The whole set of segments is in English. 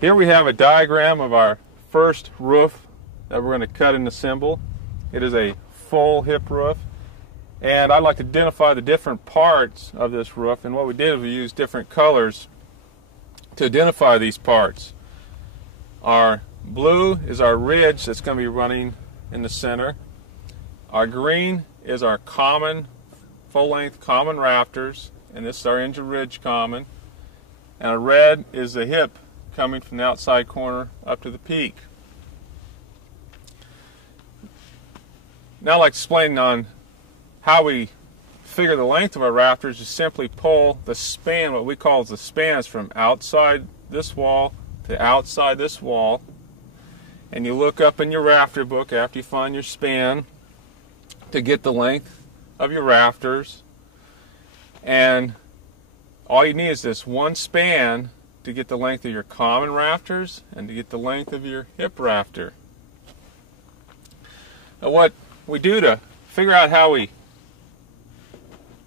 Here we have a diagram of our first roof that we're going to cut and assemble. It is a full hip roof, and I'd like to identify the different parts of this roof, and what we did is we used different colors to identify these parts. Our blue is our ridge that's going to be running in the center. Our green is our common, full-length common rafters, and this is our engine ridge common. And our red is the hip coming from the outside corner up to the peak. Now I'd like to explain on how we figure the length of our rafters. You simply pull the span, what we call the spans, from outside this wall to outside this wall, and you look up in your rafter book after you find your span to get the length of your rafters, and all you need is this one span to get the length of your common rafters and to get the length of your hip rafter. Now what we do to figure out how we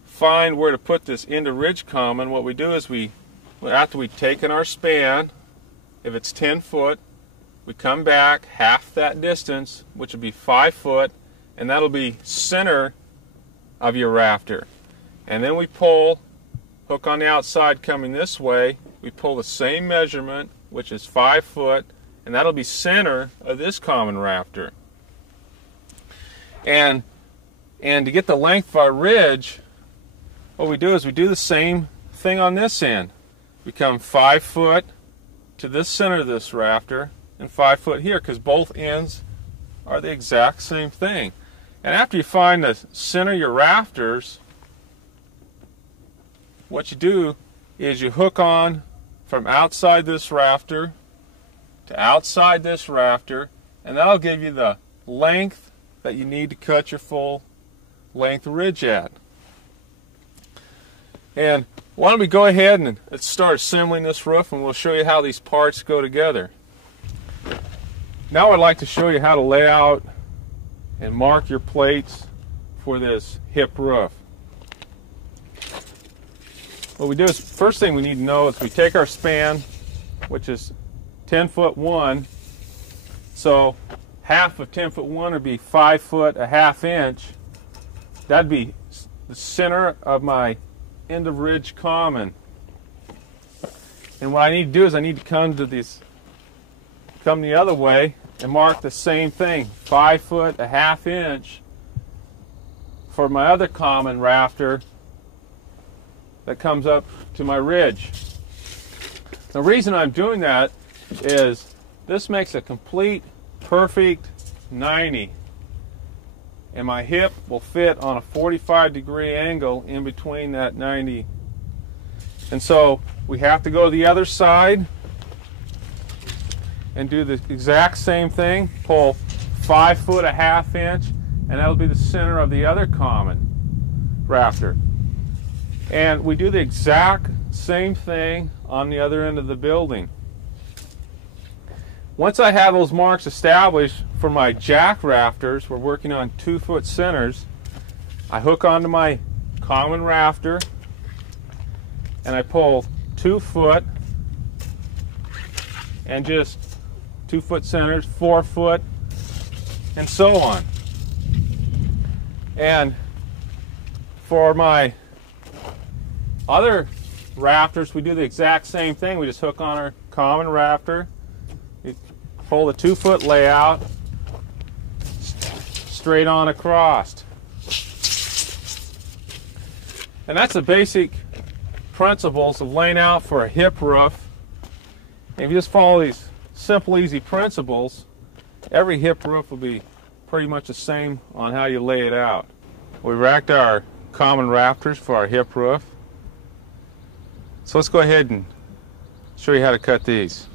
find where to put this into ridge common, what we do is after we've taken our span, if it's 10 foot, we come back half that distance, which would be 5 foot, and that'll be center of your rafter. And then we pull, hook on the outside coming this way, we pull the same measurement, which is 5 foot, and that'll be center of this common rafter. And to get the length of our ridge, what we do is we do the same thing on this end. We come 5 foot to this center of this rafter and 5 foot here, because both ends are the exact same thing. And after you find the center of your rafters, what you do is you hook on from outside this rafter to outside this rafter, and that'll give you the length that you need to cut your full length ridge at. And why don't we go ahead and let's start assembling this roof, and we'll show you how these parts go together. Now I'd like to show you how to lay out and mark your plates for this hip roof. What we do is, first thing we need to know is we take our span, which is 10 foot 1, so half of 10 foot 1 would be 5 foot a half inch. That'd be the center of my end of ridge common. And what I need to do is I need to come the other way and mark the same thing, 5 foot a half inch for my other common rafter that comes up to my ridge. The reason I'm doing that is this makes a complete, perfect 90. And my hip will fit on a 45-degree angle in between that 90. And so we have to go to the other side and do the exact same thing. Pull 5 foot a half inch, and that'll be the center of the other common rafter. And we do the exact same thing on the other end of the building. Once I have those marks established for my jack rafters, we're working on 2 foot centers, I hook onto my common rafter and I pull 2 foot and just 2 foot centers, 4 foot, and so on. And for my other rafters, we do the exact same thing. We just hook on our common rafter, we pull the 2 foot layout straight on across. And that's the basic principles of laying out for a hip roof. And if you just follow these simple, easy principles, every hip roof will be pretty much the same on how you lay it out. We racked our common rafters for our hip roof. So let's go ahead and show you how to cut these.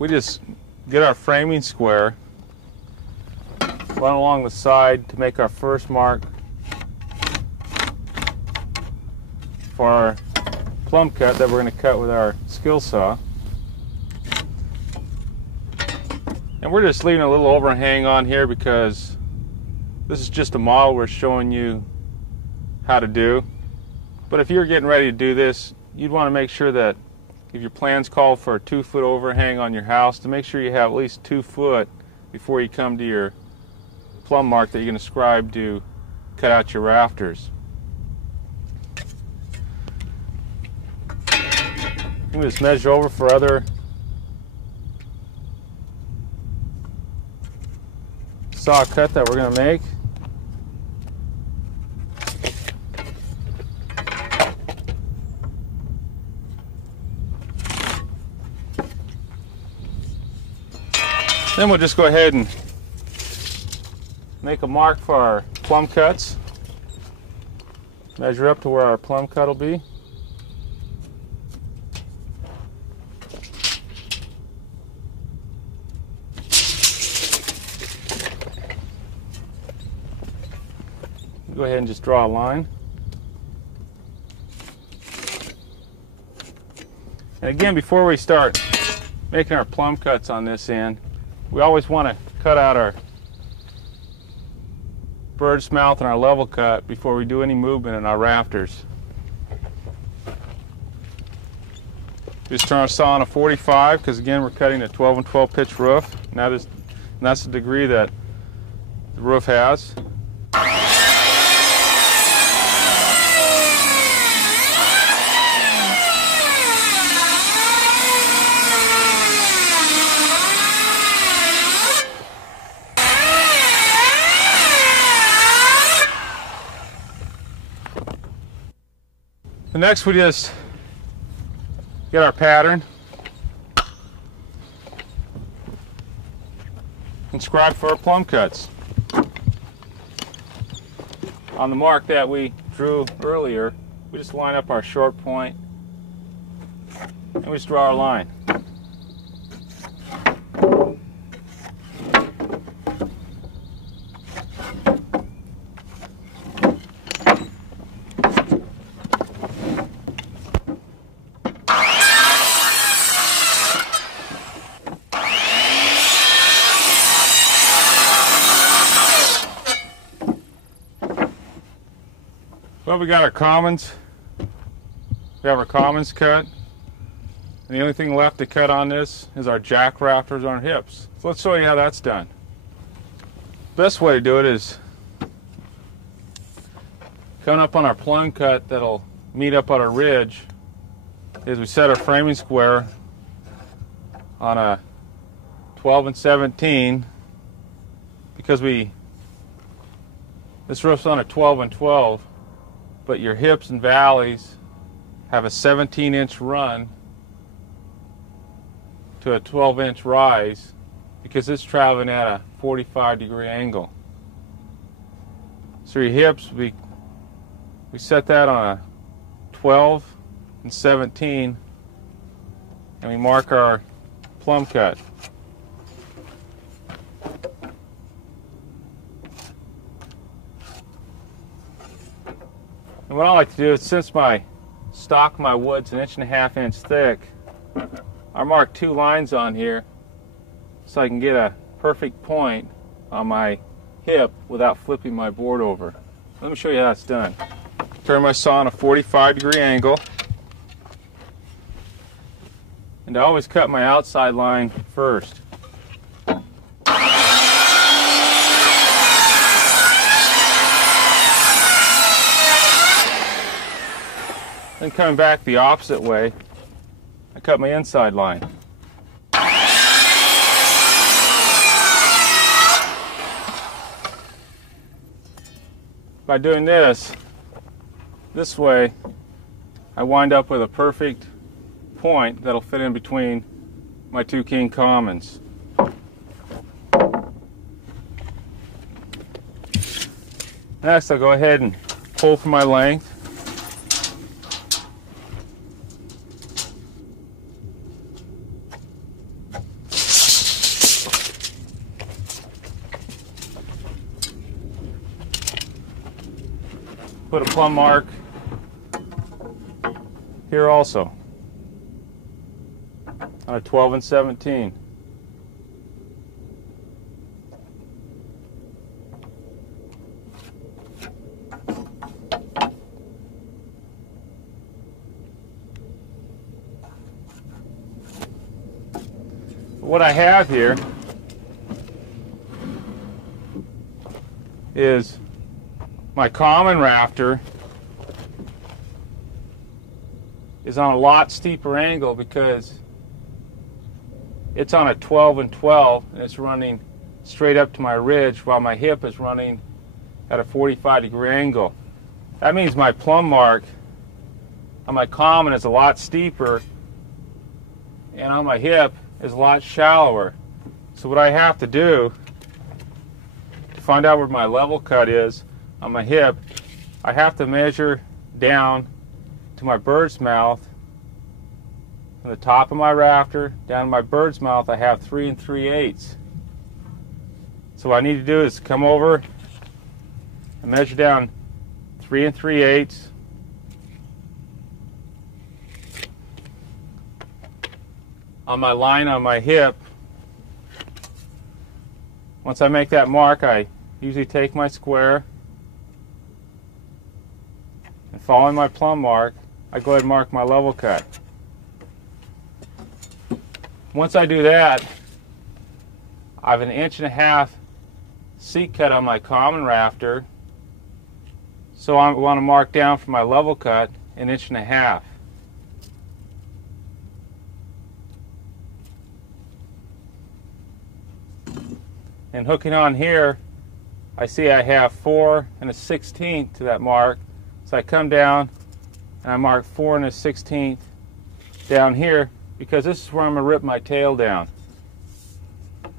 We just get our framing square, run along the side to make our first mark for our plumb cut that we're going to cut with our skill saw. And we're just leaving a little overhang on here because this is just a model we're showing you how to do. But if you're getting ready to do this, you'd want to make sure that if your plans call for a 2-foot overhang on your house, to make sure you have at least 2 foot before you come to your plumb mark that you're going to scribe to cut out your rafters. You can just measure over for other saw cut that we're going to make. Then we'll just go ahead and make a mark for our plumb cuts. Measure up to where our plumb cut will be. Go ahead and just draw a line. And again, before we start making our plumb cuts on this end, we always want to cut out our bird's mouth and our level cut before we do any movement in our rafters. Just turn our saw on a 45 because again we're cutting a 12 and 12 pitch roof, and that's the degree that the roof has. And next we just get our pattern and scribe for our plumb cuts. On the mark that we drew earlier, we just line up our short point and we just draw our line. Well, we got our commons. We have our commons cut. And the only thing left to cut on this is our jack rafters on our hips. So let's show you how that's done. Best way to do it is coming up on our plumb cut that'll meet up on our ridge is we set our framing square on a 12 and 17 because this roof's on a 12 and 12. But your hips and valleys have a 17-inch run to a 12-inch rise because it's traveling at a 45-degree angle. So your hips, we set that on a 12 and 17, and we mark our plumb cut. And what I like to do is, since my stock, my wood's 1.5 inch thick, I mark 2 lines on here so I can get a perfect point on my hip without flipping my board over. Let me show you how that's done. Turn my saw on a 45-degree angle, and I always cut my outside line first. Then coming back the opposite way, I cut my inside line. By doing this way, I wind up with a perfect point that'll fit in between my 2 king commons. Next, I'll go ahead and pull for my length. Put a plumb mark here also on a 12 and 17. what I have here is my common rafter is on a lot steeper angle because it's on a 12 and 12 and it's running straight up to my ridge while my hip is running at a 45-degree angle. That means my plumb mark on my common is a lot steeper and on my hip is a lot shallower. So what I have to do to find out where my level cut is on my hip, I have to measure down to my bird's mouth. From the top of my rafter down to my bird's mouth, I have 3 3/8. So what I need to do is come over and measure down 3 3/8. On my line on my hip. Once I make that mark, I usually take my square and following my plumb mark, I go ahead and mark my level cut. Once I do that, I have an 1.5 inch seat cut on my common rafter, so I want to mark down for my level cut 1.5 inches. And hooking on here, I see I have 4 1/16 to that mark, so I come down and I mark 4 1/16 down here because this is where I'm going to rip my tail down.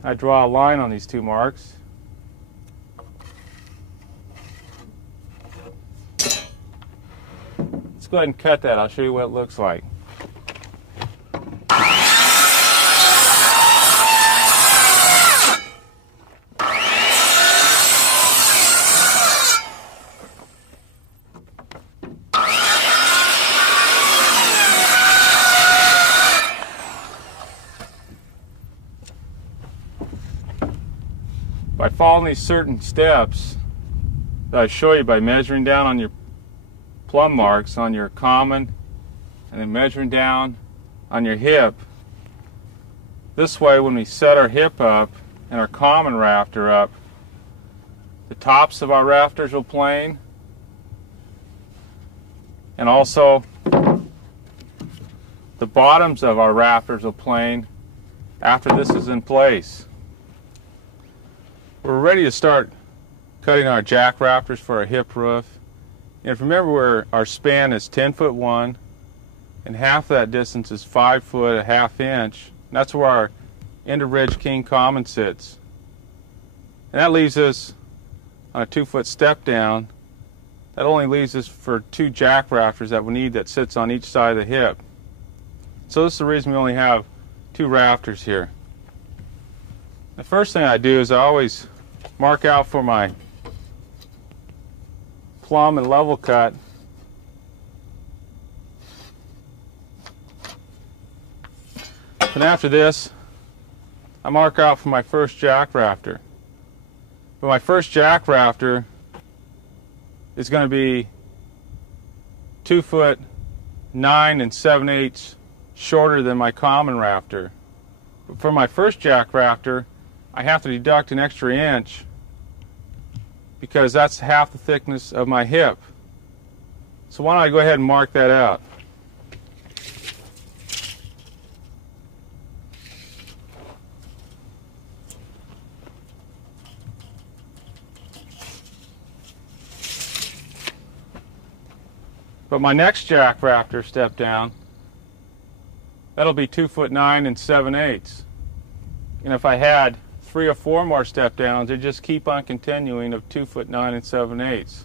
I draw a line on these two marks. Let's go ahead and cut that. I'll show you what it looks like. By following these certain steps that I show you by measuring down on your plumb marks on your common and then measuring down on your hip, this way when we set our hip up and our common rafter up, the tops of our rafters will plane and also the bottoms of our rafters will plane after this is in place. We're ready to start cutting our jack rafters for our hip roof. And if you remember, where our span is 10'1", and half that distance is 5 foot, 1/2 inch. And that's where our end of ridge king common sits. And that leaves us on a 2-foot step down. That only leaves us for 2 jack rafters that we need that sits on each side of the hip. So this is the reason we only have 2 rafters here. The first thing I do is I always mark out for my plumb and level cut. And after this, I mark out for my first jack rafter. But my first jack rafter is going to be 2 foot 9 7/8 shorter than my common rafter. But for my first jack rafter, I have to deduct an extra inch because that's half the thickness of my hip. So why don't I go ahead and mark that out. But my next jack rafter step down, that'll be 2 foot 9 7/8. And if I had 3 or 4 more step downs, they just keep on continuing of 2 foot 9 7/8.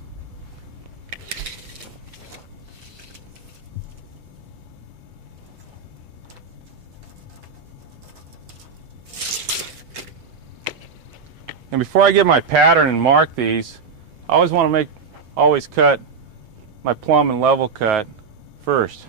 And before I get my pattern and mark these, I always want to cut my plumb and level cut first.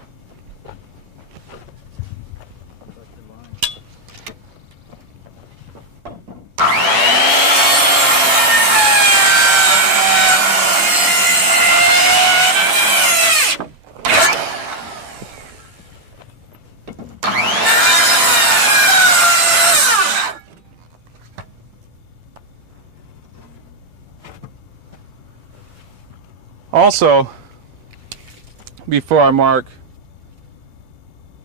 Also, before I mark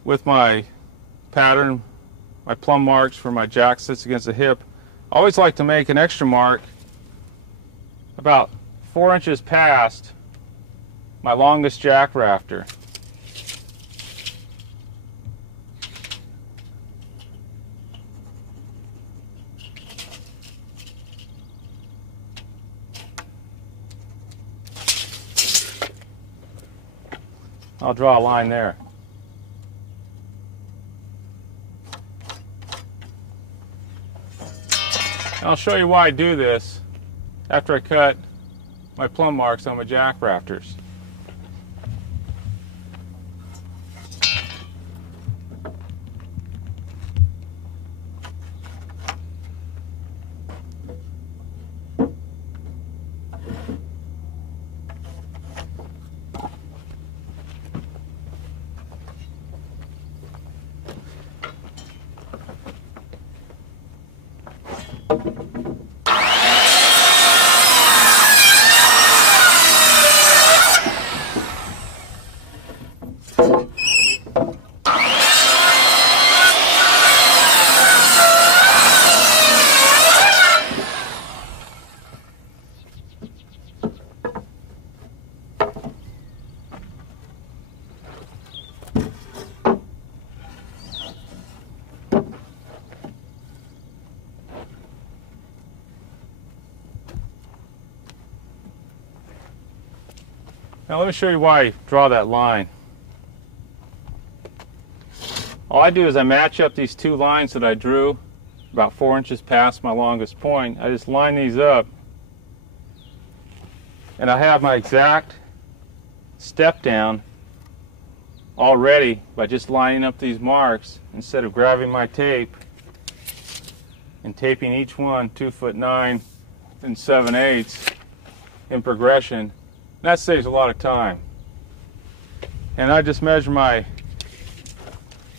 with my pattern, my plumb marks for my jack sits against the hip, I always like to make an extra mark about 4 inches past my longest jack rafter. I'll draw a line there. And I'll show you why I do this after I cut my plumb marks on my jack rafters. Now let me show you why I draw that line. All I do is I match up these two lines that I drew about 4 inches past my longest point. I just line these up, and I have my exact step down all ready by just lining up these marks instead of grabbing my tape and taping each one 2'9" and 7/8 in progression. That saves a lot of time. And I just measure my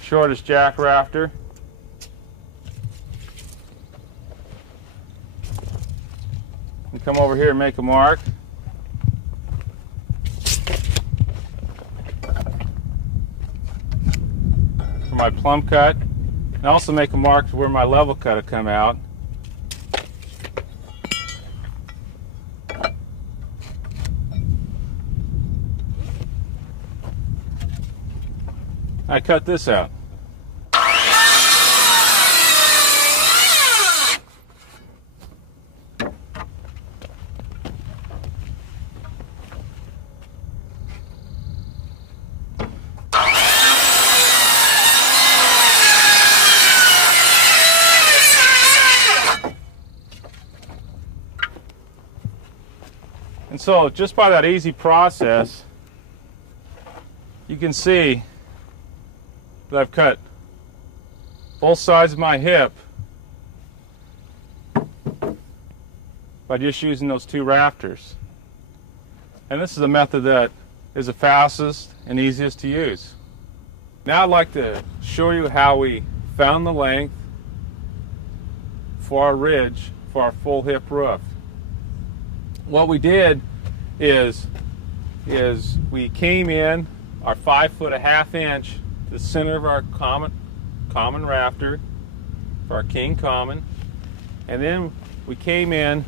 shortest jack rafter. And come over here and make a mark. For my plumb cut. And also make a mark to where my level cut will come out. I cut this out. And so just by that easy process, you can see that I've cut both sides of my hip by just using those two rafters. And this is a method that is the fastest and easiest to use. Now I'd like to show you how we found the length for our ridge for our full hip roof. What we did is we came in our 5'1/2" to the center of our common rafter for our king common, and then we came in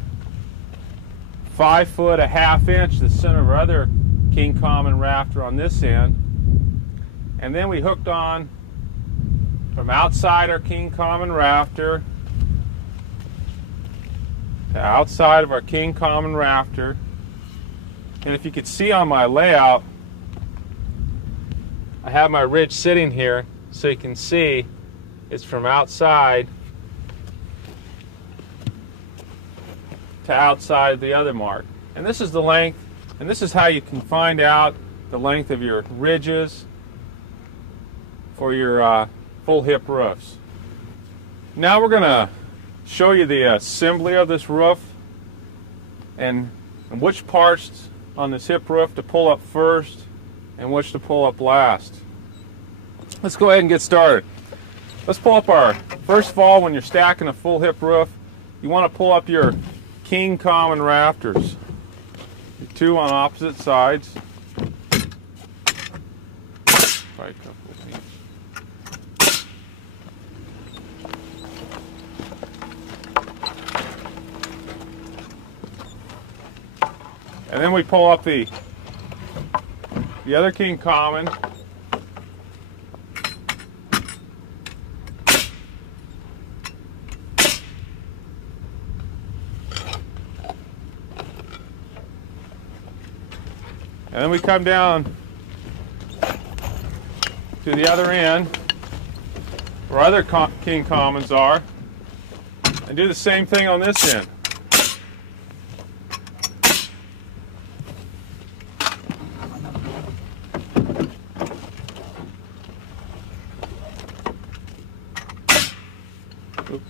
5'1/2" to the center of our other king common rafter on this end, and then we hooked on from outside our king common rafter to outside of our king common rafter. And if you could see on my layout, I have my ridge sitting here so you can see it's from outside to outside of the other mark. And this is the length, and this is how you can find out the length of your ridges for your full hip roofs. Now we're going to show you the assembly of this roof and which parts on this hip roof to pull up first and which to pull up last. Let's go ahead and get started. Let's pull up our, first of all, when you're stacking a full hip roof, you want to pull up your king common rafters. Your two on opposite sides. Probably a couple of feet. And then we pull up the other king common. And then we come down to the other end where other king commons are and do the same thing on this end. Oops.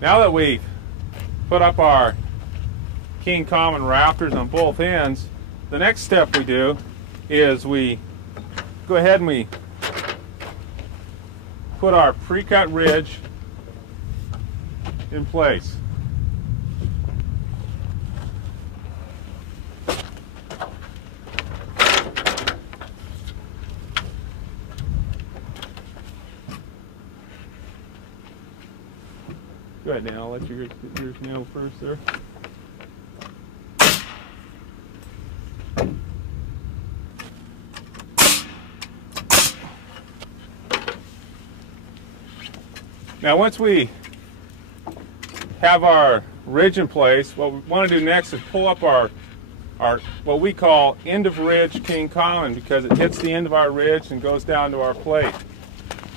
Now that we've put up our king common rafters on both ends, the next step we do is we go ahead and we put our pre-cut ridge in place. Go ahead, Dan. I'll let you get yours nailed first there. Now once we have our ridge in place, what we want to do next is pull up our what we call end of ridge king common, because it hits the end of our ridge and goes down to our plate.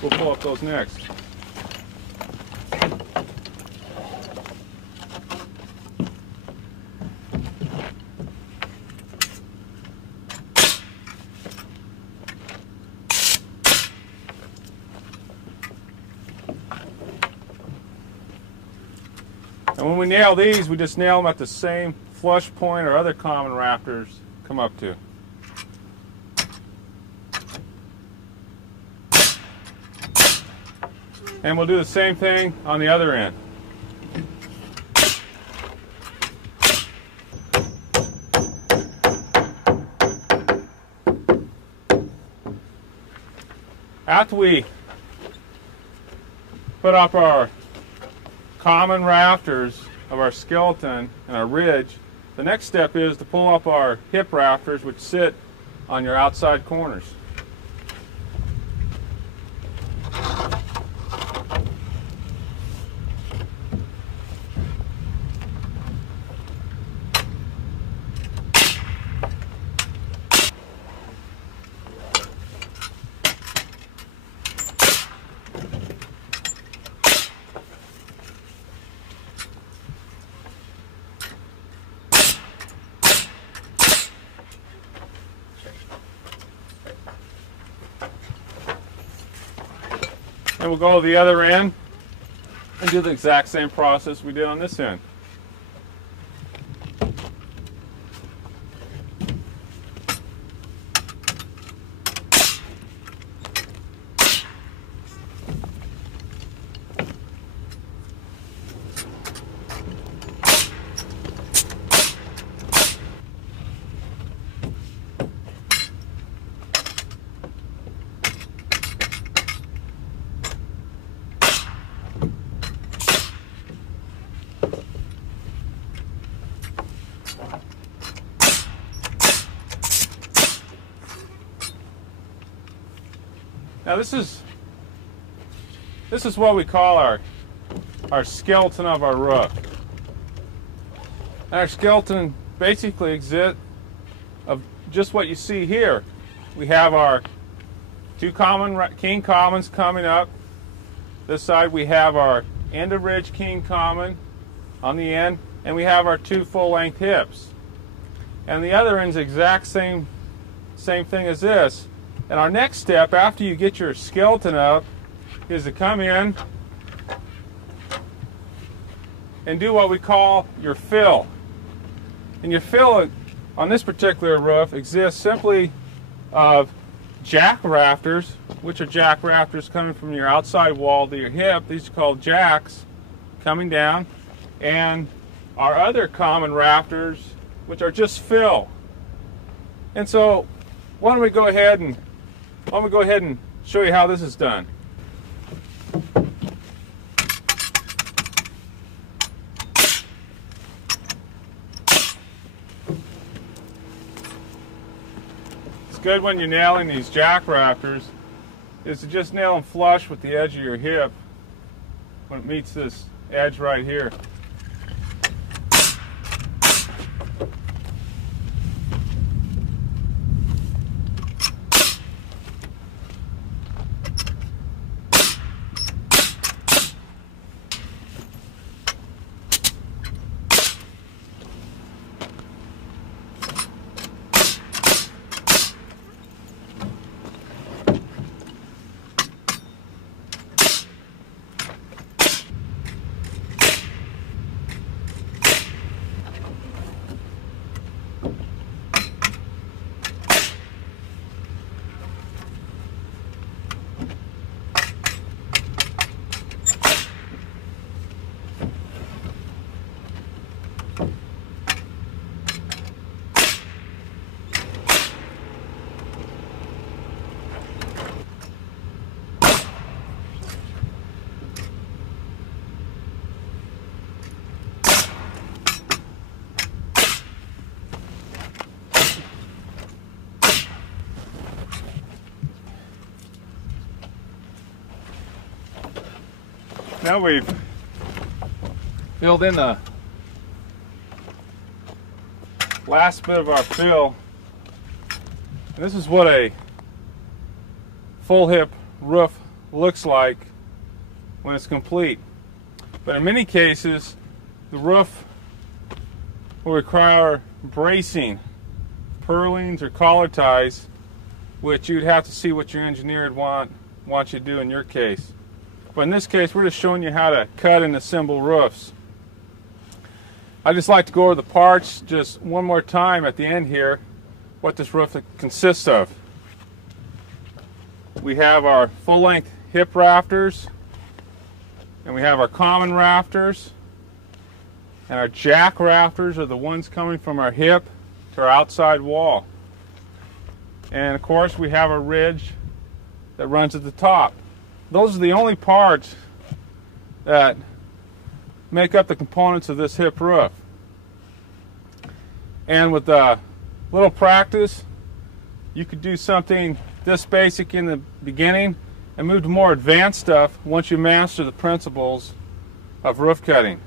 We'll pull up those next. And when we nail these, we just nail them at the same flush point our other common rafters come up to. And we'll do the same thing on the other end. After we put up our common rafters of our skeleton and our ridge, the next step is to pull up our hip rafters, which sit on your outside corners. And we'll go to the other end and do the exact same process we did on this end. Now this is what we call our skeleton of our roof. And our skeleton basically exists of just what you see here. We have our two king commons coming up. This side we have our end of ridge king common on the end, and we have our two full-length hips. And the other end's the exact same thing as this. And our next step, after you get your skeleton up, is to come in and do what we call your fill. And your fill on this particular roof exists simply of jack rafters, which are jack rafters coming from your outside wall to your hip. These are called jacks coming down, and our other common rafters, which are just fill. And so why don't we go ahead and show you how this is done. It's good when you're nailing these jack rafters is to just nail them flush with the edge of your hip when it meets this edge right here. Now we've filled in the last bit of our fill. And this is what a full hip roof looks like when it's complete. But in many cases, the roof will require bracing, purlings or collar ties, which you'd have to see what your engineer would want you to do in your case. But in this case, we're just showing you how to cut and assemble roofs. I just like to go over the parts just one more time at the end here, what this roof consists of. We have our full-length hip rafters, and we have our common rafters, and our jack rafters are the ones coming from our hip to our outside wall. And of course, we have a ridge that runs at the top. Those are the only parts that make up the components of this hip roof. And with a little practice, you could do something this basic in the beginning and move to more advanced stuff once you master the principles of roof cutting.